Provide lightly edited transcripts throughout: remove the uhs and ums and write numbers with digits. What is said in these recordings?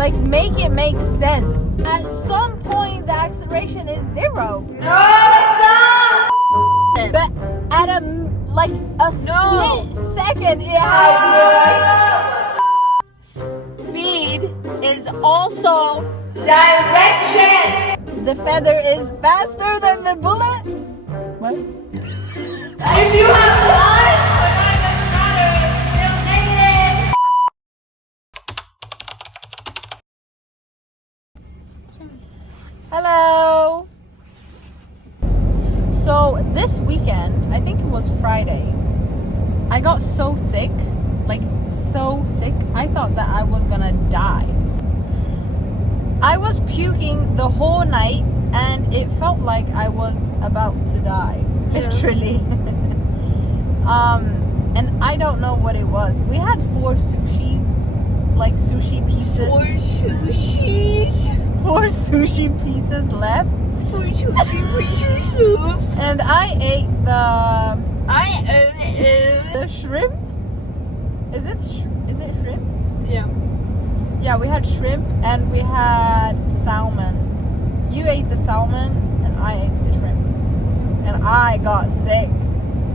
Like, make it make sense. At some point, the acceleration is 0. No, it's not! But at a split second, yeah. Speed is also Direction! the feather is faster than the bullet. What? If you have life, but it doesn't matter, it's still negative! Hello. So this weekend, I think it was Friday, I got so sick, like so sick, I thought that I was gonna die. I was puking the whole night and it felt like I was about to die, literally. And I don't know what it was. We had 4 sushis, like sushi pieces. 4 sushis. 4 sushi pieces left. 4 sushi. And I ate the shrimp. Is it shrimp? Yeah. Yeah, we had shrimp and we had salmon. You ate the salmon and I ate the shrimp. And I got sick.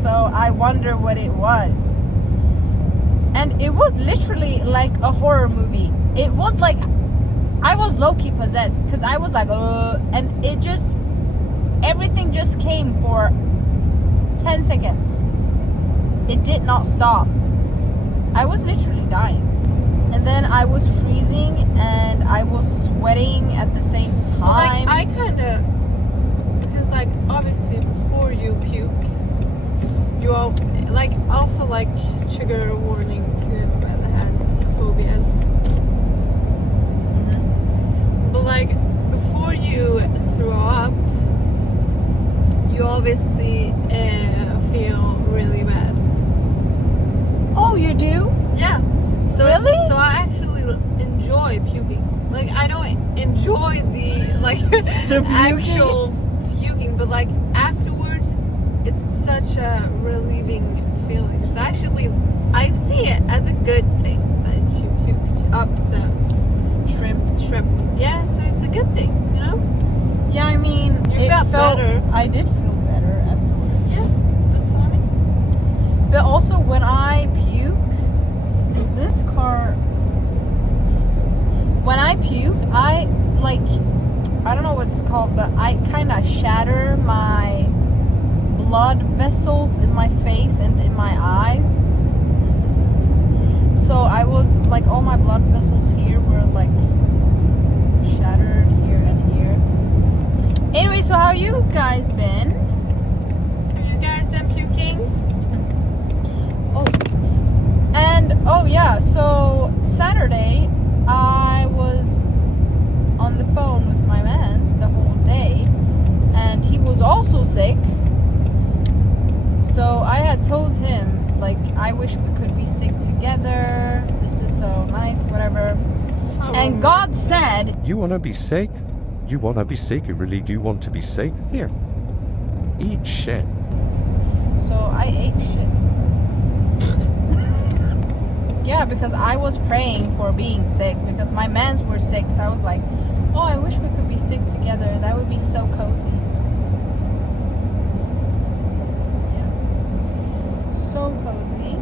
So I wonder what it was. And it was literally like a horror movie. It was like I was low-key possessed because I was like, and everything just came for 10 seconds. It did not stop. I was literally dying. And then I was freezing and I was sweating at the same time. Like, I kind of, because like obviously before you puke, you all, like also like trigger warning to anyone that has phobias. Mm-hmm. But like before you throw up, you obviously feel really bad. Oh, you do? Yeah. So really? So I actually enjoy puking. Like I don't enjoy the the actual puking, but like afterwards, it's such a relieving feeling. So actually, I see it as a good thing that you puked up the shrimp. Yeah, so it's a good thing, you know? Yeah, I mean, you felt better. I did feel better afterwards. Yeah, that's what I mean. But also when I puke, is this car? When I puke, I don't know what it's called, but I kind of shatter my blood vessels in my face and in my eyes. So I was like, all my blood vessels here were like shattered here and here. Anyway, so how you guys been? Have you guys been puking? Oh yeah, so Saturday I was on the phone with my mans the whole day and he was also sick. So I had told him, like, I wish we could be sick together. This is so nice, whatever. And God said, you want to be sick? You want to be sick? You really do want to be sick? Here, eat shit. So I ate shit. Yeah, because I was praying for being sick because my mans were sick. So I was like, oh, I wish we could be sick together. That would be so cozy. Yeah. So cozy.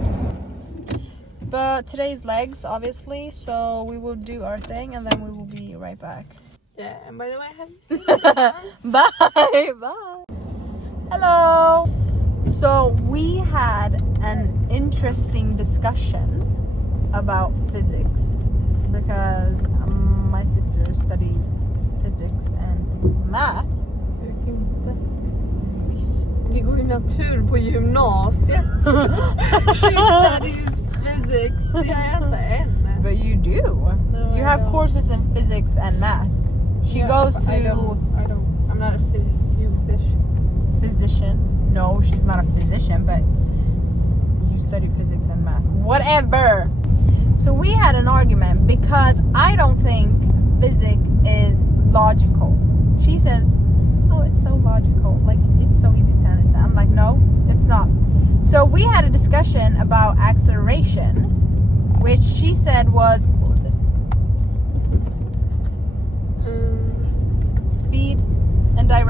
But today's legs, obviously. So we will do our thing and then we will be right back. Yeah, and by the way, have you seen Bye. Bye. Hello. So we had an interesting discussion about physics because my sister studies physics and math. Ni går ju natur på gymnasiet. She studies physics. Det är inte en. But you do. No, you have courses in physics and math. She goes to... I don't. I'm not a physician. No, she's not a physician, but you study physics and math. Whatever. So we had an argument because I don't think physics is logical. She says, oh, it's so logical. Like, it's so easy to understand. I'm like, no, it's not. So we had a discussion about acceleration, which she said was, what was it?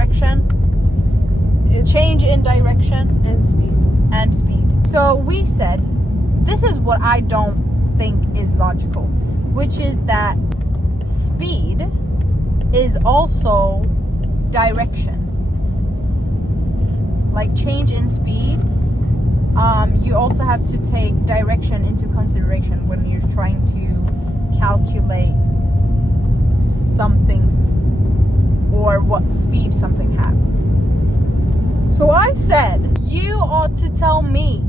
direction, change in direction, and speed. and speed. So we said, this is what I don't think is logical, which is that speed is also direction. Like change in speed, you also have to take direction into consideration when you're trying to calculate something's or what speed something has. So I said, you ought to tell me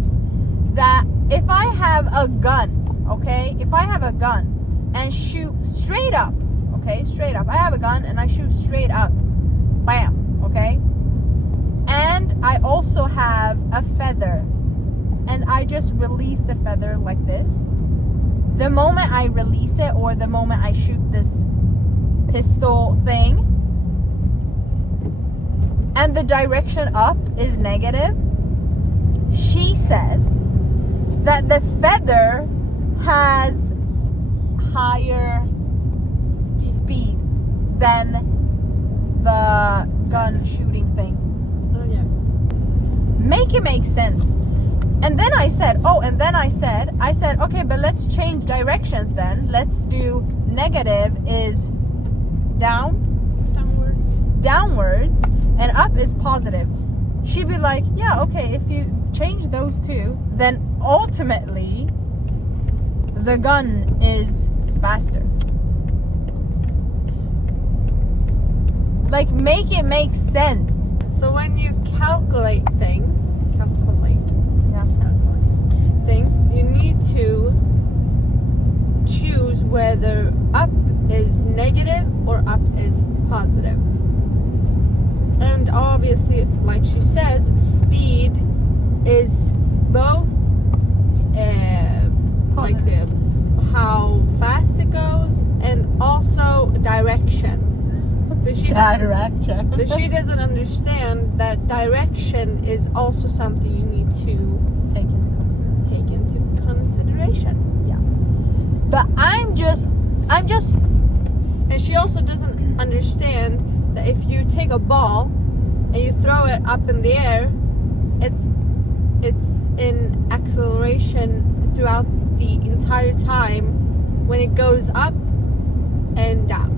that if I have a gun, okay, if I have a gun and shoot straight up, okay, straight up, I have a gun and I shoot straight up, bam, okay, and I also have a feather and I just release the feather like this, the moment I release it or the moment I shoot this pistol thing and the direction up is negative, she says that the feather has higher speed than the gun shooting thing. Oh yeah. Make it make sense. And then I said, I said, okay, but let's change directions then. Let's do negative is downwards, and up is positive. She'd be like, yeah, okay, if you change those two, then ultimately the gun is faster. Like, make it make sense. So when you calculate things, you need to choose whether up is negative or up is positive. And obviously, like she says, speed is both like how fast it goes and also direction. But she doesn't understand that direction is also something you need to take into consideration. Yeah. But I'm just and she also doesn't understand that if you take a ball and you throw it up in the air, it's in acceleration throughout the entire time when it goes up and down.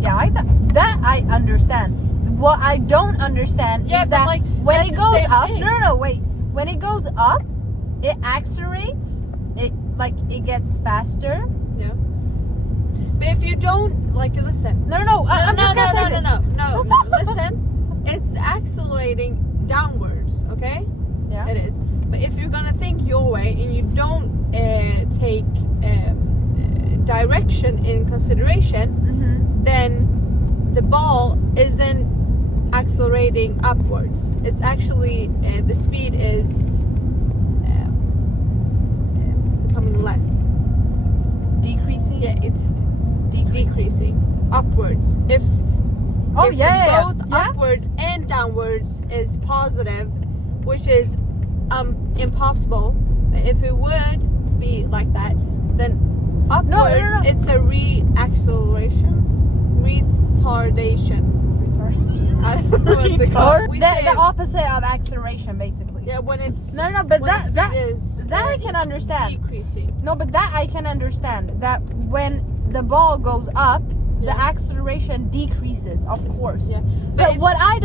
Yeah, I understand. What I don't understand is that like, when it goes up, thing. wait. When it goes up, it accelerates. It gets faster. Yeah. But if you don't listen. No. Listen. It's accelerating downwards, okay? Yeah. It is. But if you're gonna think your way and you don't take direction in consideration, then the ball isn't accelerating upwards. It's actually the speed is becoming less. Decreasing? Yeah, it's decreasing upwards. If both upwards and downwards is positive, which is impossible. If it would be like that, then upwards it's a retardation. I don't know what it's called. The opposite of acceleration, basically. Yeah, when it's but that is I can understand. Decreasing. No, but that I can understand. That when the ball goes up, the acceleration decreases, of course. Yeah. But what I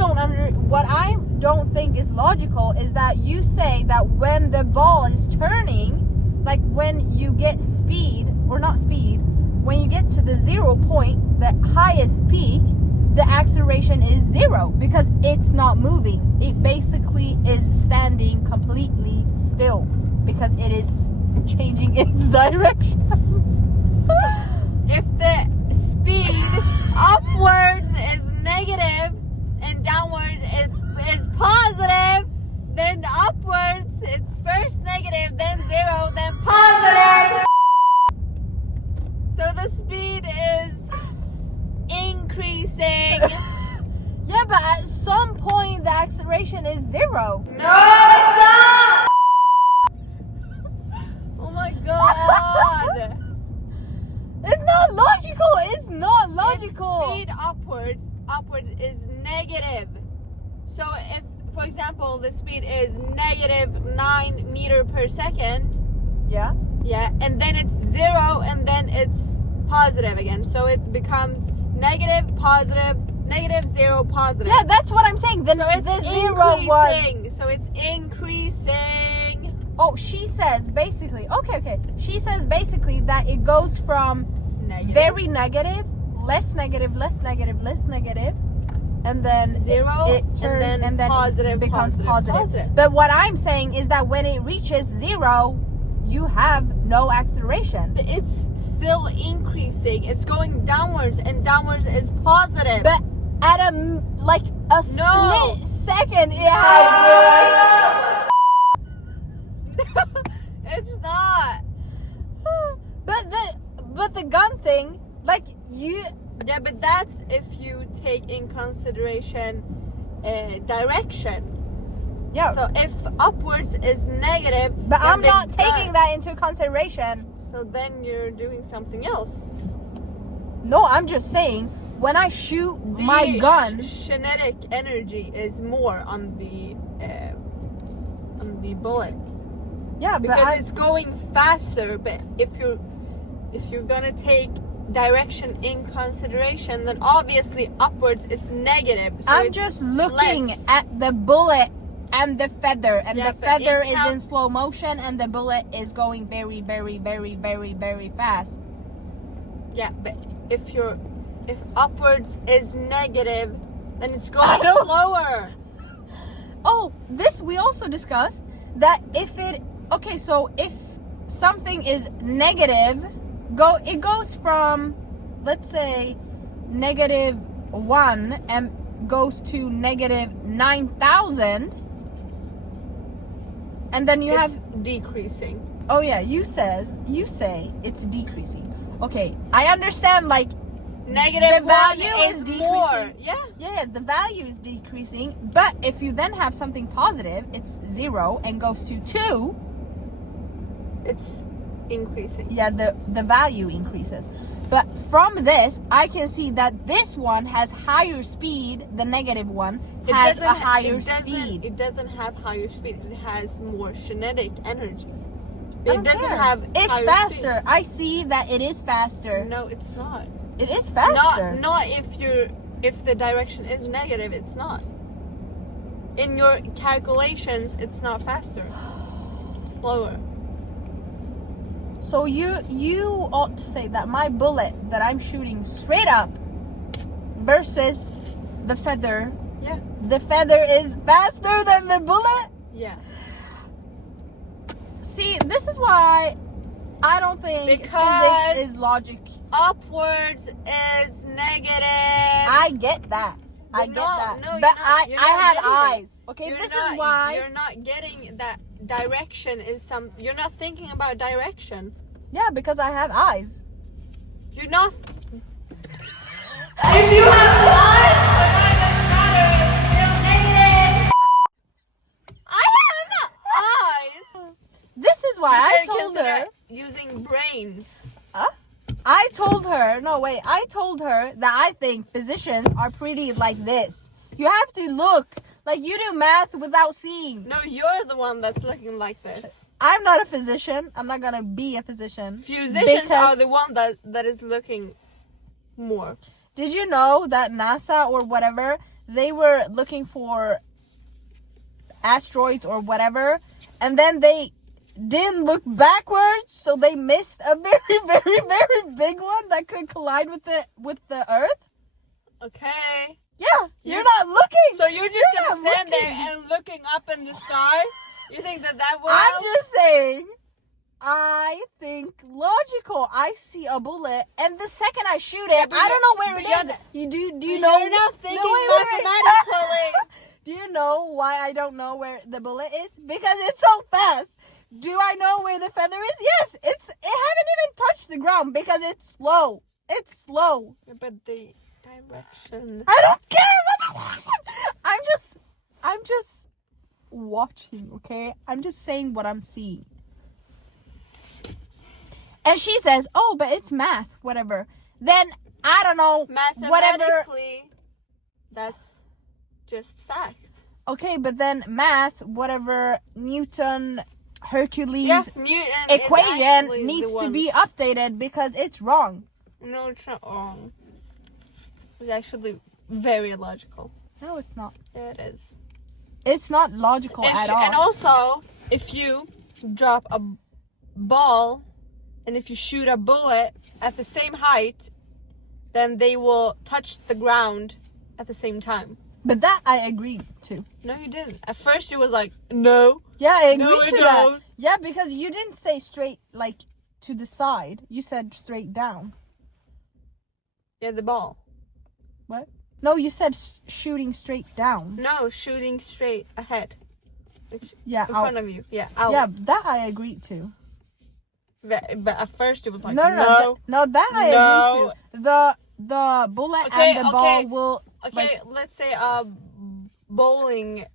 don't think is logical is that you say that when the ball is turning, like when you get speed, or not speed, when you get to the 0 point, the highest peak, the acceleration is 0 because it's not moving. It basically is standing completely still because it is changing its directions. If the speed upwards is negative and downwards is positive, then upwards it's first negative, then 0, then positive. So the speed is increasing. Yeah, but at some point the acceleration is 0. No, it's not! Oh my god. It's not logical. It's not logical. If speed upwards upwards is negative. So if, for example, the speed is negative 9 meter per second, Yeah. yeah, and then it's 0, and then it's positive again. So it becomes negative, positive, negative, 0, positive. Yeah, that's what I'm saying. So it's the 0 was. increasing. So it's increasing. Oh, she says basically. Okay. She says basically that it goes from Negative. very negative, less negative, less negative, less negative, and then 0, it turns and then positive, it becomes positive. positive. But what I'm saying is that when it reaches 0, you have no acceleration. But it's still increasing. It's going downwards, and downwards is positive. But at a No. split second, it has. It's not. But the gun thing, like you. Yeah, but that's if you take in consideration direction. Yeah. So if upwards is negative, But then I'm the not gun- taking that into consideration. So then you're doing something else. No, I'm just saying when I shoot my The gun. kinetic energy is more on the bullet Yeah, but because it's going faster. But if you're gonna take direction in consideration, then obviously upwards it's negative. So I'm it's just looking less. at the bullet and the feather, and Yeah, the but feather it is counts- in slow motion, and the bullet is going very, very, very, very, very fast. Yeah, but if upwards is negative, then it's I going know. slower. Oh, this we also discussed that so if something is negative, it goes from, let's say, -1 and goes to -9,000, and then you It's have. decreasing. Oh yeah, you say it's decreasing. Okay, I understand. Like Negative the 1 value is is more. decreasing. Yeah, the value is decreasing. But if you then have something positive, it's 0 and goes to 2. It's increasing. Yeah, the value increases. But from this, I can see that this one has higher speed. The negative one has a higher speed. It doesn't have higher speed. It has more kinetic energy. I It don't doesn't care. have. It's higher faster. I see that it is faster. Speed. No, it's not. It is faster. Not if the direction is negative. It's not. In your calculations, it's not faster. It's slower. So you ought to say that my bullet that I'm shooting straight up versus the feather. Yeah. The feather is faster than the bullet. Yeah. See, this is why I don't think Because- physics is logic. Upwards is negative. I get that. I get that. No, but you're not. You're I not had getting it. eyes. Okay, You're this not- is why. you're not getting that direction is some. You're not thinking about direction. Yeah, because I have eyes. You're not. If you have eyes, negative. I have eyes. This is why You I should told consider her. using brains. I told her. No, wait. I told her that I think physicians are pretty like this. You have to look like you do math without seeing. No, you're the one that's looking like this. I'm not a physician. I'm not gonna be a physician. Physicians Because- are the one that is looking more. Did you know that NASA or whatever, they were looking for asteroids or whatever, and then they didn't look backwards, so they missed a very, very, very big one that could collide with the Earth? Okay. Yeah, you're not looking. So you're just You're gonna not stand there looking. and looking up in the sky? You think that will? I'm just saying, I think logical. I see a bullet, and the second I shoot it, but I don't know where but it you're- is. Do you But know? you're not thinking No, wait. mathematically. Do you know why I don't know where the bullet is? Because it's so fast. Do I know where the feather is? Yes, it haven't even touched the ground because it's slow. It's slow. But the direction. I don't care about the direction. I'm just watching, okay? I'm just saying what I'm seeing. And she says, "Oh, but it's math, whatever." Then I don't know, whatever. Mathematically, That's just fact. Okay, but then math, whatever Newton, Hercules Yeah, Newton equation is needs the to one. be updated because it's wrong. No, it's not wrong. It's actually very logical. No, it's not. Yeah, it is. It's not logical at all. And also, if you drop a ball and if you shoot a bullet at the same height, then they will touch the ground at the same time. But that I agree to. No, you didn't. At first, you was like, no. Yeah, I agree No, I to that. don't. Yeah, because you didn't say straight, like, to the side. You said straight down. Yeah, the ball. What? No, you said shooting straight down. No, shooting straight ahead. Yeah, In front of you. Yeah, out. Yeah, that I agree to. But at first, it was like, No, that I No. agree to. The bullet and the ball will. Okay, like, let's say a bowling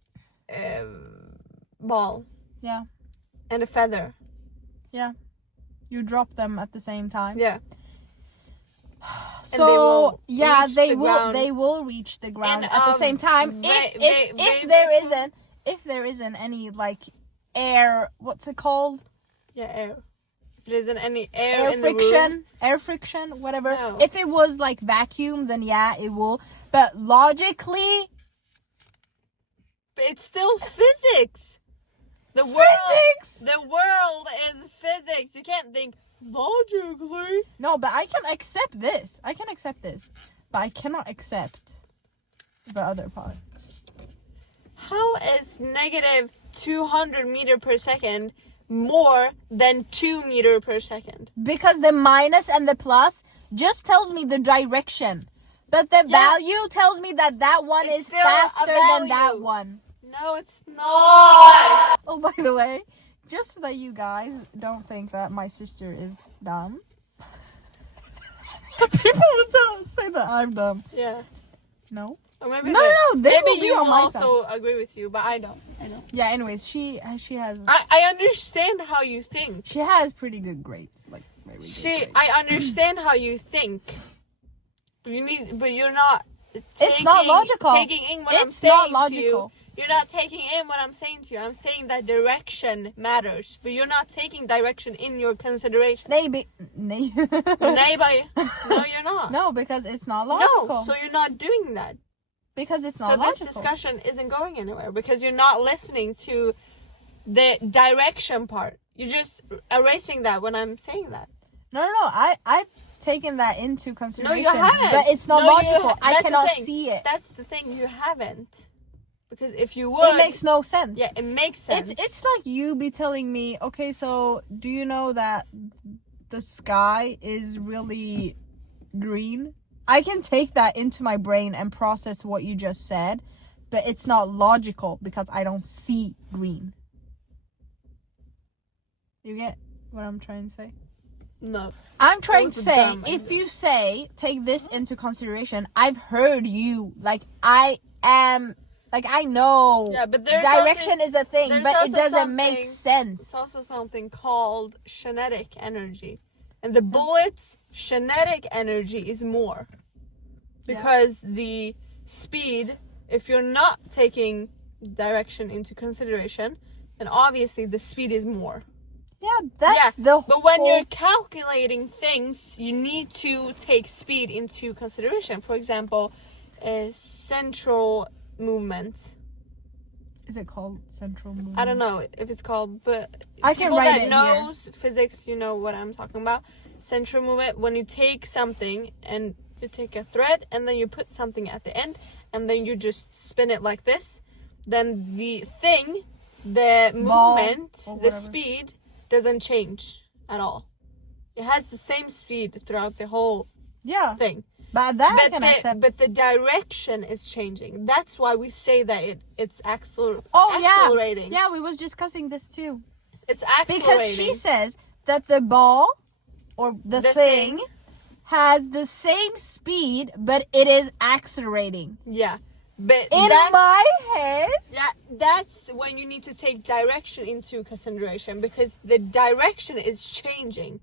ball yeah, and a feather. yeah. You drop them at the same time. Yeah. So they will yeah, reach they the will. ground. They will reach the ground And, at the same time. If there isn't any like air, what's it called? Yeah, air. There isn't any air in the room. friction, air friction, whatever. No. If it was like vacuum, then yeah, it will. But logically, But it's still physics. The world is physics. You can't think logically. no. But I can accept this. But I cannot accept the other parts. How is negative 200 meter per second more than 2 meter per second? Because the minus and the plus just tells me the direction. But the value tells me that one It's is still a faster than that value. one. No, it's not. Oh, by the way, just so that you guys don't think that my sister is dumb. People would say that I'm dumb. yeah. No. Or maybe No, they maybe will be you on will my also agree with you, but I don't. Yeah, anyways, she has I understand how you think. she has pretty good grades. Like very good grades. I understand how you think. But you're not. It's not logical. Taking in what I'm It's saying not to you. logical. You're not taking in what I'm saying to you. I'm saying that direction matters, but you're not taking direction in your consideration. Maybe. Neighbor, no, you're not. No, because it's not logical. No, so you're not doing that. Because it's So not logical. this discussion isn't going anywhere because you're not listening to the direction part. You're just erasing that when I'm saying that. No. I've taken that into No, consideration. you haven't. But it's not No, logical. I that's the cannot thing. see it. That's the thing. You haven't. Because if you would, It makes no sense. yeah, it makes sense. It's like you be telling me, okay, so do you know that the sky is really green? I can take that into my brain and process what you just said, but it's not logical because I don't see green. You get what I'm trying to say? No. I'm trying That to was say, dumb, I if know. you say, take this into consideration, I've heard you. Like, I know Yeah, but there's direction also- is a thing, there's but it also doesn't make something- sense. It's also something called kinetic energy. And the bullet's kinetic energy is more. Because the speed, if you're not taking direction into consideration, then obviously the speed is more. Yeah, that's Yeah, the but when whole... you're calculating things, you need to take speed into consideration. For example, central movement. Is it called central movement? I don't know if it's called, but I can people write that it knows physics, you know what I'm talking about. Central movement, when you take something and you take a thread and then you put something at the end and then you just spin it like this, then the thing, the Ball movement, or the whatever. speed doesn't change at all. It has the same speed throughout the whole Yeah, thing. but that I can accept. But the direction is changing. That's why we say that it's accelerating. Yeah, we was discussing this too. It's accelerating. Because she says that the ball or the thing has the same speed, but it is accelerating. Yeah. But In my head, that's when you need to take direction into consideration because the direction is changing.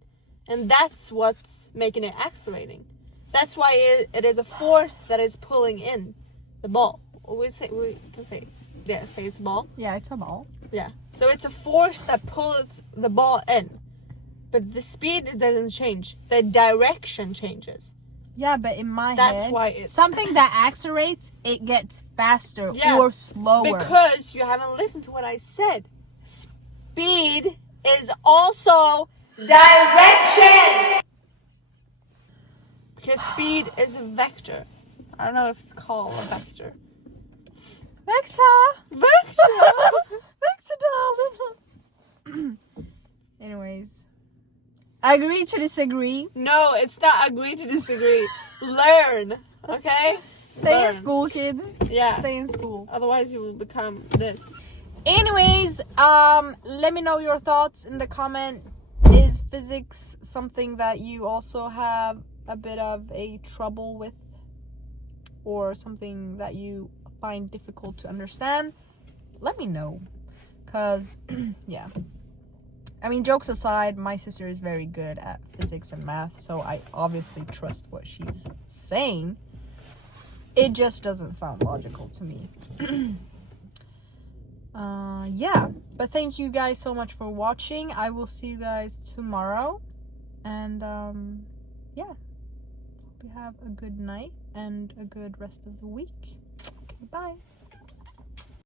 And that's what's making it accelerating. That's why it is a force that is pulling in the ball. We can say it's a ball. Yeah, it's a ball. Yeah. So it's a force that pulls the ball in. But the speed doesn't change. The direction changes. Yeah, but in my That's head, why it's something that accelerates, it gets faster Yeah, or slower. because you haven't listened to what I said. Speed is also Direction. because speed is a vector. I don't know if it's called a vector. Vector! Vector. Vector, darling! Anyways. Agree to disagree. No, it's not agree to disagree. Learn, okay? Stay Learn. in school, kids. Yeah. Stay in school. Otherwise, you will become this. Anyways, let me know your thoughts in the comment. Is physics something that you also have a bit of a trouble with, or something that you find difficult to understand? Let me know, cause yeah, I mean, jokes aside, my sister is very good at physics and math, so I obviously trust what she's saying. It just doesn't sound logical to me. Yeah, but thank you guys so much for watching. I will see you guys tomorrow, and yeah, hope you have a good night and a good rest of the week. Okay, bye.